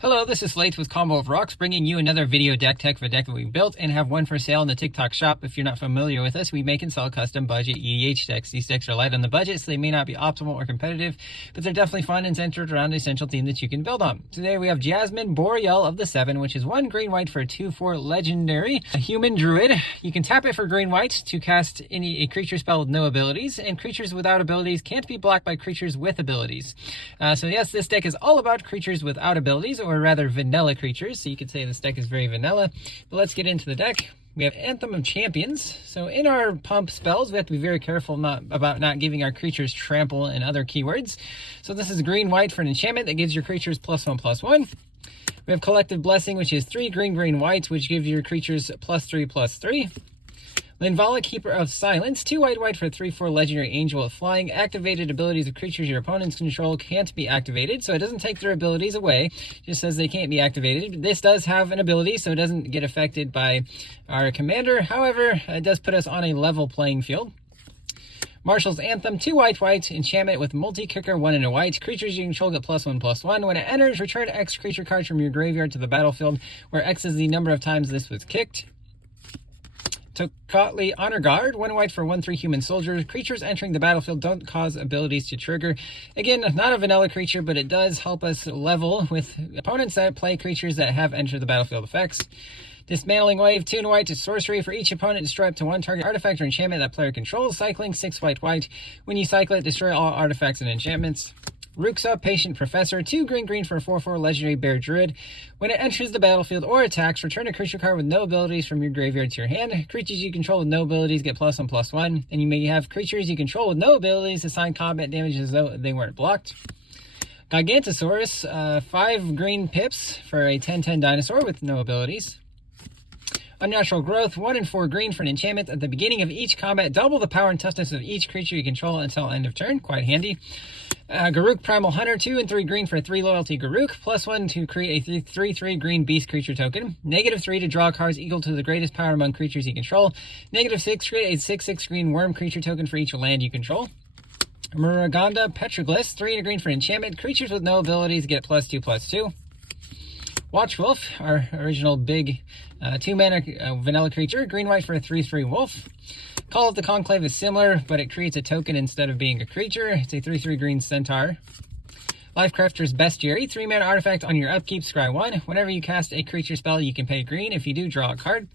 Hello, this is Slate with Combo of Rocks, bringing you another video deck tech of a deck that we built and have one for sale in the TikTok shop. If you're not familiar with us, we make and sell custom budget EDH decks. These decks are light on the budget, so they may not be optimal or competitive, but they're definitely fun and centered around an essential theme that you can build on. Today we have Jasmine, Boreal of the 7, which is 1 green-white for a 2/4 legendary, a human druid. You can tap it for green-white to cast a creature spell with no abilities, and creatures without abilities can't be blocked by creatures with abilities. So yes, this deck is all about creatures without abilities, or rather vanilla creatures, so you could say this deck is very vanilla. But let's get into the deck. We have Anthem of Champions. So in our pump spells, we have to be very careful about not giving our creatures trample and other keywords. So this is green-white for an enchantment that gives your creatures +1/+1. We have Collective Blessing, which is 3 green-green-white, which gives your creatures +3/+3. Linvala, Keeper of Silence, 2 white for 3/4 legendary angel with flying. Activated abilities of creatures your opponents control can't be activated, so it doesn't take their abilities away. It just says they can't be activated. This does have an ability, so it doesn't get affected by our commander. However, it does put us on a level playing field. Marshal's Anthem, 2 white enchantment with multi-kicker, 1 and a white. Creatures you control get +1/+1. When it enters, return X creature cards from your graveyard to the battlefield, where X is the number of times this was kicked. Tokatli Honor Guard, 1 white for 1/3 human soldier. Creatures entering the battlefield don't cause abilities to trigger. Again, not a vanilla creature, but it does help us level with opponents that play creatures that have entered the battlefield effects. Dismantling Wave, 2 white to sorcery. For each opponent, destroy up to 1 target artifact or enchantment that player controls. Cycling, 6 white. When you cycle it, destroy all artifacts and enchantments. Ruxa, Patient Professor, 2 green for a 4/4 legendary bear druid. When it enters the battlefield or attacks, return a creature card with no abilities from your graveyard to your hand. Creatures you control with no abilities get +1/+1, and you may have creatures you control with no abilities assign combat damage as though they weren't blocked. Gigantosaurus, 5 green pips for a 10/10 dinosaur with no abilities. Unnatural Growth, 1 and 4 green for an enchantment. At the beginning of each combat, double the power and toughness of each creature you control until end of turn. Quite handy. Garruk Primal Hunter, 2 and 3 green for a 3 loyalty Garruk. +1 to create a 3/3 green beast creature token. -3 to draw cards equal to the greatest power among creatures you control. -6, create a 6/6 green worm creature token for each land you control. Muraganda Petroglyphs, 3 and a green for enchantment. Creatures with no abilities get +2/+2. Watchwolf, our original big 2-mana vanilla creature, green-white for a 3/3 wolf. Call of the Conclave is similar, but it creates a token instead of being a creature. It's a 3/3 green centaur. Lifecrafter's Bestiary, 3-mana artifact. On your upkeep, scry 1. Whenever you cast a creature spell, you can pay green. If you do, draw a card.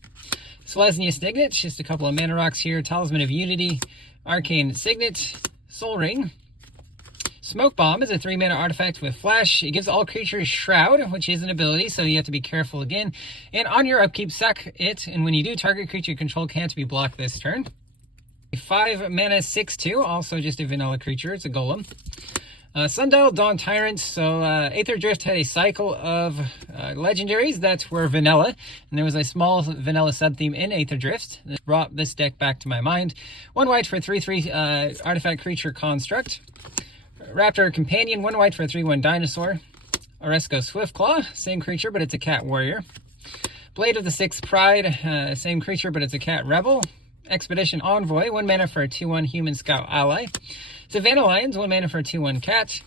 Selesnya Signet, just a couple of mana rocks here. Talisman of Unity, Arcane Signet, Soul Ring. Smoke Bomb is a 3-mana artifact with flash. It gives all creatures Shroud, which is an ability, so you have to be careful again. And on your upkeep, sack it, and when you do, target creature you control can't be blocked this turn. 5-mana 6/2, also just a vanilla creature. It's a golem. Sundial Dawn Tyrant. So Aether Drift had a cycle of legendaries that were vanilla, and there was a small vanilla sub-theme in Aether Drift that brought this deck back to my mind. 1 white for a 3/3 artifact creature construct. Raptor Companion, 1 white for a 3/1 dinosaur. Oresco Swiftclaw, same creature, but it's a cat warrior. Blade of the Sixth Pride, same creature, but it's a cat rebel. Expedition Envoy, 1 mana for a 2/1 human scout ally. Savannah Lions, 1 mana for a 2/1 cat.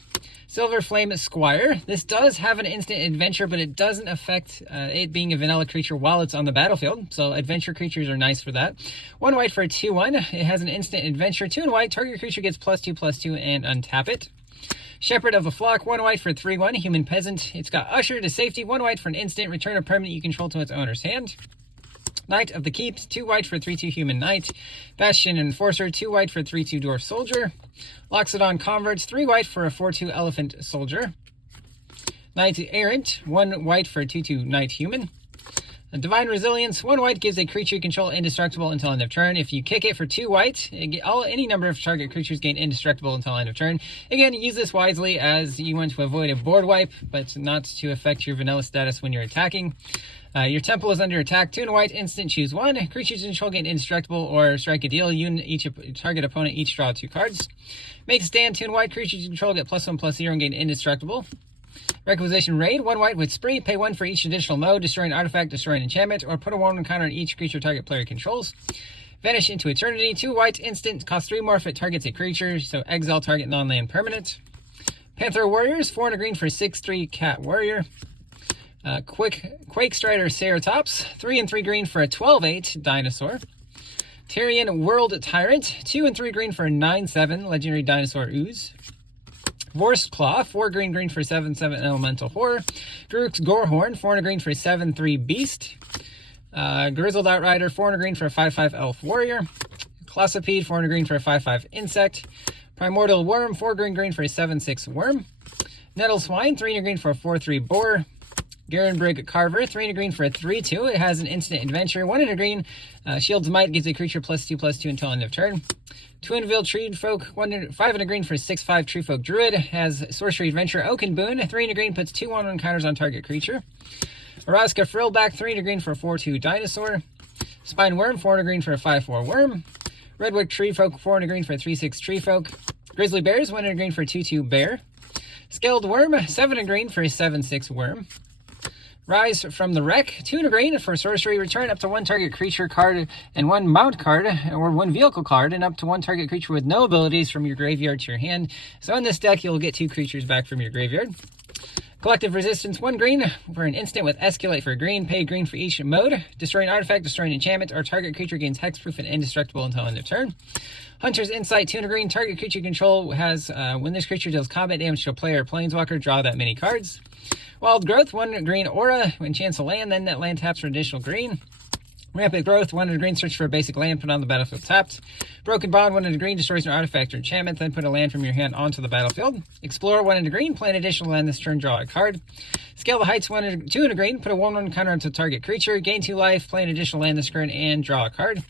Silver Flame Squire. This does have an instant adventure, but it doesn't affect it being a vanilla creature while it's on the battlefield. So adventure creatures are nice for that. 1 white for a 2/1. It has an instant adventure. 2 and white. Target creature gets +2/+2 and untap it. Shepherd of the Flock, 1 white for a 3/1. Human Peasant. It's got Usher to safety. 1 white for an instant. Return a permanent you control to its owner's hand. Knight of the Keeps, 2 white for 3/2 human knight. Bastion Enforcer, 2 white for 3/2 dwarf soldier. Loxodon Converts, 3 white for a 4/2 elephant soldier. Knight Errant, 1 white for a 2/2 knight human. Divine Resilience, 1 white gives a creature you control indestructible until end of turn. If you kick it for 2 white, any number of target creatures gain indestructible until end of turn. Again, use this wisely as you want to avoid a board wipe, but not to affect your vanilla status when you're attacking. Your temple is under attack. 2 and white, instant, choose 1. Creatures you control gain indestructible or strike a deal. You and each target opponent each draw 2 cards. Make stand, 2 and white. Creatures you control get +1/+0 and gain indestructible. Requisition Raid, 1 white with Spree. Pay 1 for each additional mode. Destroy an artifact, destroy an enchantment, or put a 1 counter on each creature target player controls. Vanish into Eternity, 2 white, instant, cost 3 more if it targets a creature, so exile target non-land permanent. Panther Warriors, 4 and a green for 6/3 cat warrior. Quake Strider Ceratops, 3 and 3 green for a 12/8 dinosaur. Tyrian World Tyrant, 2 and 3 green for a 9/7 legendary dinosaur ooze. Vorst Claw, 4 green for a 7/7 elemental horror. Garruk's Gorehorn, 4 and a green for a 7/3 beast. Grizzled Outrider, 4 and a green for a 5/5 elf warrior. Clossopede, 4 and a green for a 5/5 insect. Primordial Worm, 4 green for a 7/6 worm. Nettle Swine, 3 and a green for a 4/3 boar. Garenbrig Carver, 3 and a green for a 3/2. It has an instant adventure. 1 and a green. Shield's Might gives a creature +2/+2 until end of turn. Twinville Tree Folk, 5 and a green for a 6/5 Tree Folk Druid. Has Sorcery Adventure Oaken Boon. 3 and a green puts 2/1/1 counters on target creature. Araska Frillback, 3 and a green for a 4/2 dinosaur. Spine Worm, 4 and a green for a 5/4 worm. Redwood Tree Folk, 4 and a green for a 3/6 Tree Folk. Grizzly Bears, 1 and a green for a 2/2 bear. Scaled Worm, 7 and green for a 7/6 worm. Rise from the Wreck, 2 and a green for sorcery. Return up to 1 target creature card and 1 mount card or 1 vehicle card and up to 1 target creature with no abilities from your graveyard to your hand. So in this deck, you'll get 2 creatures back from your graveyard. Collective Resistance, 1 green for an instant with Escalate for green. Pay green for each mode. Destroy an artifact, destroy an enchantment, or target creature gains hexproof and indestructible until end of turn. Hunter's Insight, 2 and a green. Target creature control has, when this creature deals combat damage to a player or planeswalker, draw that many cards. Wild Growth, 1 green aura. Enchants a land, then that land taps for additional green. Rampant Growth, 1 and a green, search for a basic land, put on the battlefield tapped. Broken Bond, 1 and a green, destroys an artifact or enchantment, then put a land from your hand onto the battlefield. Explore, 1 and a green, play an additional land this turn, draw a card. Scale the Heights, 2 and a green, put a 1/1 counter onto a target creature, gain 2 life, play an additional land this turn, and draw a card.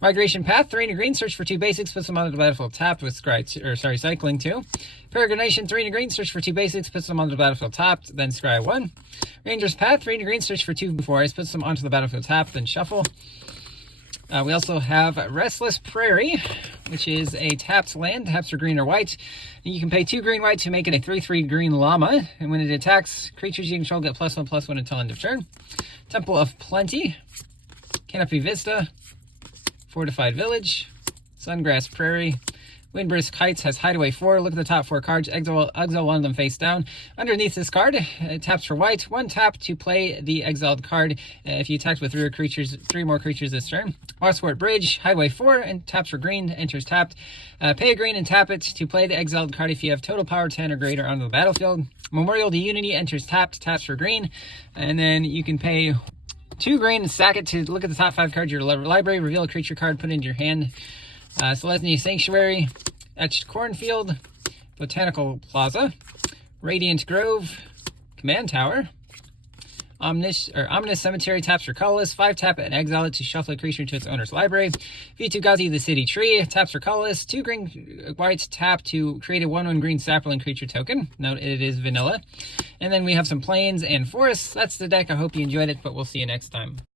Migration Path, 3 and a green, search for 2 basics, puts them onto the battlefield tapped with Cycling 2. Peregrination, 3 and a green, search for 2 basics, puts them onto the battlefield tapped, then scry 1. Ranger's Path, 3 and a green, search for 2 4s, puts them onto the battlefield tapped, then shuffle. We also have Restless Prairie, which is a tapped land, taps for green or white. And you can pay 2 green white to make it a 3/3 green llama, and when it attacks, creatures you control get +1/+1 until end of turn. Temple of Plenty, Canopy Vista, Fortified Village, Sungrass Prairie. Windbrisk Heights has Hideaway 4. Look at the top 4 cards. Exile 1 of them face down. Underneath this card, it taps for white. 1 tap to play the exiled card if you attacked with 3 more creatures this turn. Mosswort Bridge, Hideaway 4, and taps for green, enters tapped. Pay a green and tap it to play the exiled card if you have total power 10 or greater onto the battlefield. Memorial to Unity, enters tapped, taps for green. And then you can pay 2 green and sack it to look at the top 5 cards of your library, reveal a creature card, put it into your hand. Selesnya Sanctuary, Etched Cornfield, Botanical Plaza, Radiant Grove, Command Tower, Ominous Cemetery, taps for colorless, 5 tap and exile it to shuffle a creature to its owner's library. Vitu-Ghazi, the City Tree, taps for colorless, 2 green white, tap to create a 1/1 green sapling creature token. Note it is vanilla. And then we have some plains and forests. That's the deck. I hope you enjoyed it, but we'll see you next time.